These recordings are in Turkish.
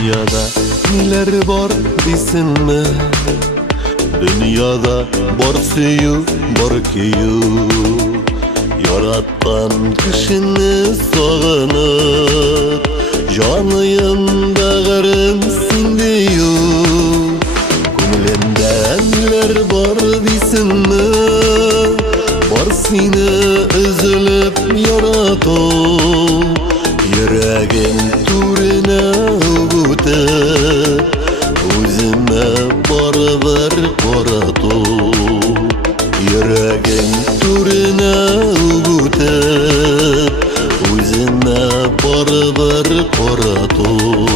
Dünyada neler var desinmi? Dünyada var suyu, var keyu. Yarattan kişini sağınıp canıyımda garım sindiyu. Ko'nglimda neler var desinmi? Var seni üzülüp yaratım. Yüreğim turuna öğütüp o'zimni baribir qoratum. Yüreğim turuna öğütüp o'zimni baribir qoratum.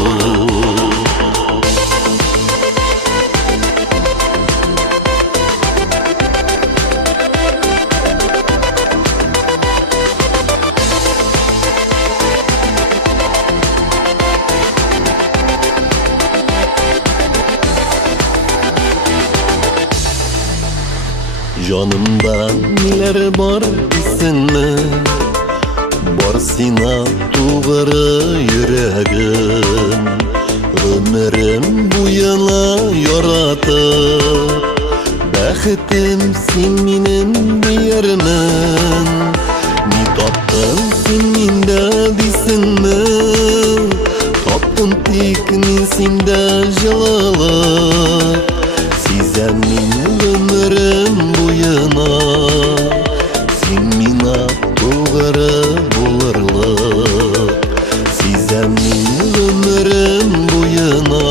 Canımda neler var desinmi? Var sina tuğrı yüreğim. Ömrüm bu yana yaratıp Bəxitim sen benim diyermin. Ne taptın sen mende desinmi? Taptım tek men sende jalalık. Sizem men ömrüm bu yana sen mina tuğrı bulurlık. Sizem men ömrüm bu yana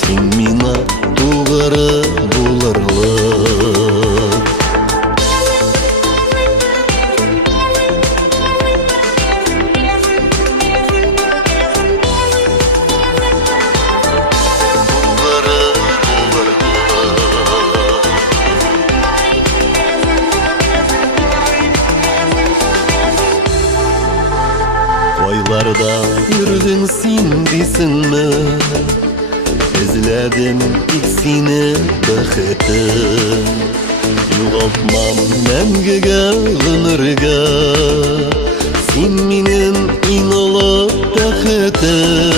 sen mina tuğrı bulurlık. Aylarda yürüdün sen desinmi? İzledim ilk seni bəxitim. Yo'qotmam мәңгіге ömürge sen benim eng ulug' bəxitim.